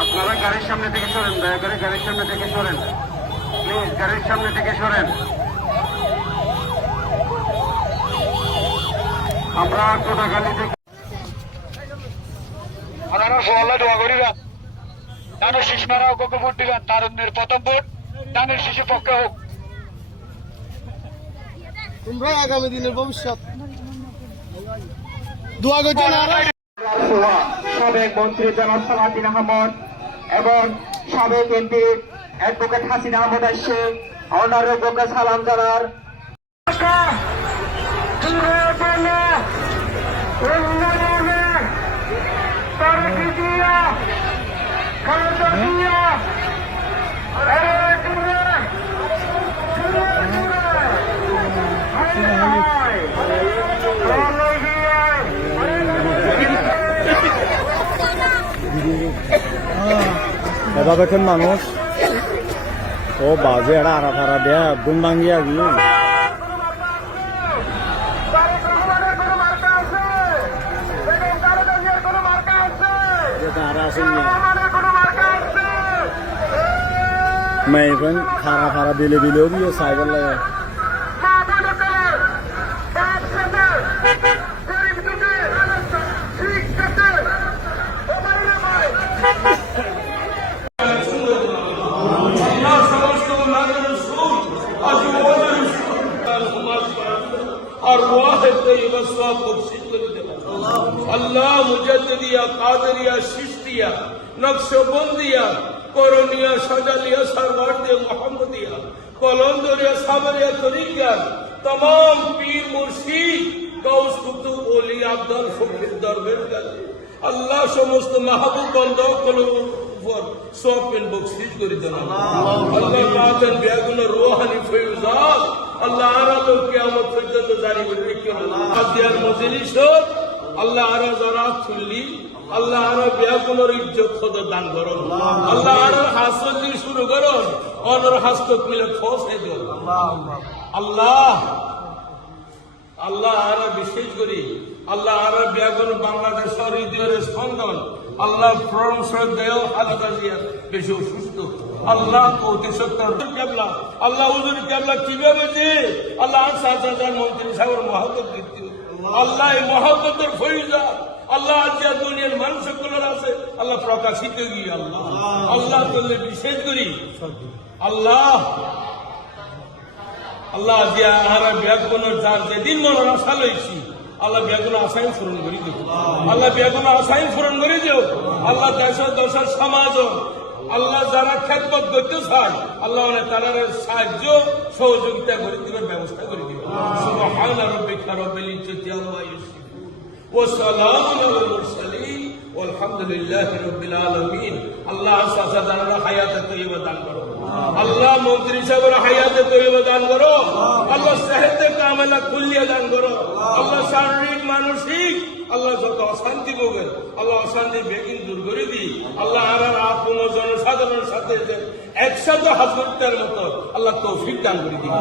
আপনারা গাড়ির সামনে থেকে সরেন, দয়া করে গাড়ির সামনে থেকে সরেন। প্লিজ গাড়ির সামনে থেকে সরেন। আমরা কোটাখালী থেকে ভোট তারুণ্যের প্রথম ভোট, দানের শিশু পক্ষে হোক। তোমরাই আগামী দিনের ভবিষ্যৎ দোয়া? রাসুয়া, সাবেক মন্ত্রী জনাব সালাদিন আহমদ এবং সাবেক এমপি অ্যাডভোকেট হাসিন আহমদ আসছে অনারযোগ্য সালাম জানার এবার দেখেন মানুষ। ও বাজে এটা আড়া ফাড়া দেয়া একদম ভাঙ্গিয়া গিয়ে মেয়েখন খারা খারা দিলে দিলেও দিয়ে সাইকেল লাগে और वाहिद तय्यब सवाब बख्शिश कर दे अल्लाह मुजद्दिदिया कादरिया शिश्तिया नक्शबंदिया করণিয়া সাজালিয়া সারওয়ার্দে মোহাম্মদিয়া কলন্দরিয়া সাবরিয়া তরিকা तमाम পীর মুর্শিদ গৌস কুতুব ওলি আব্দাল ফকির দরবেশ গেলে আল্লাহ সমস্ত মাহবুব বন্ধক উপর সব পেন বকশিস করে দেন আল্লাহ মাতের বেগুন রোহানি ফয়ুজাত আল্লাহ আরাম কিয়ামত পর্যন্ত জারি করে রেখে আদিয়ার মজলিস আল্লাহ আরা যারা খুললি আল্লাহ আরও বেগুনের ইজ্জত খোদা দান করো আল্লাহ আরও হাসলি শুরু করো অনর হাস্ত মিলে ফসে দিও আল্লাহ আল্লাহ আরও বিশেষ করি, আল্লাহ আরও বেগুন বাংলাদেশের হৃদয়ের স্পন্দন, আল্লাহ প্রশংস দেয় আলাদা বেশি অসুস্থ আল্লাহ সত্য। কেবলা আল্লাহ হুজুর কেবলা কীভাবে যে আল্লাহ সাত হাজার মন্ত্রী সাহেবের মহাত্ম কীর্তি আল্লাহ এই মহাত্মের ফৈজা আল্লাহ আজ দুনিয়ার মানুষ সকলের আছে আল্লাহ প্রকাশিত গিয়ে আল্লাহ। আল্লাহ। করলে বিশেষ করি। আল্লাহ আল্লাহ যে আহারা ব্যাগুনের যার যেদিন মনের আশা লইছি আল্লাহ ব্যাগুলো আশাই পূরণ করি দিও। আল্লাহ। ব্যাগুলো আশাই পূরণ করে দিও। আল্লাহ দেশের দশের সমাজ আল্লাহ যারা খেদমত করতে চান আল্লাহ মানে তারা সাহায্য, সহযোগিতা করে দিবেন ব্যবস্থা করে দিবেন আল্লাহ সাজা দান দান করুন আল্লাহ মন্ত্রী সাহেবের হায়াতে তৈবা দান করো। আল্লাহ সাহেতে কামেলা খুলিয়া দান করো। আল্লাহ শারীরিক মানসিক আল্লাহ যত অশান্তি ভোগেন আল্লাহ অশান্তি বেগিন দূর করে দি আল্লাহ আর কোনো জনসাধারণের সাথে একসাথে হাজরতের মতো আল্লাহ তৌফিক দান করে দিন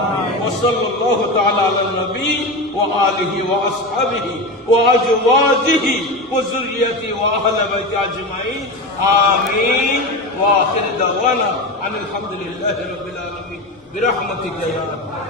ওসল্লাল্লাহু তাআলা আলা নবী ওয়া আলিহি ওয়া আসহাবিহি ওয়া আজওয়াজিহি ওয়া যুররিয়াতি ওয়া আহলি বাইতি আজমাইন। আমিন। واخر دعوانا أن الحمد لله رب العالمين برحمتك يا رب.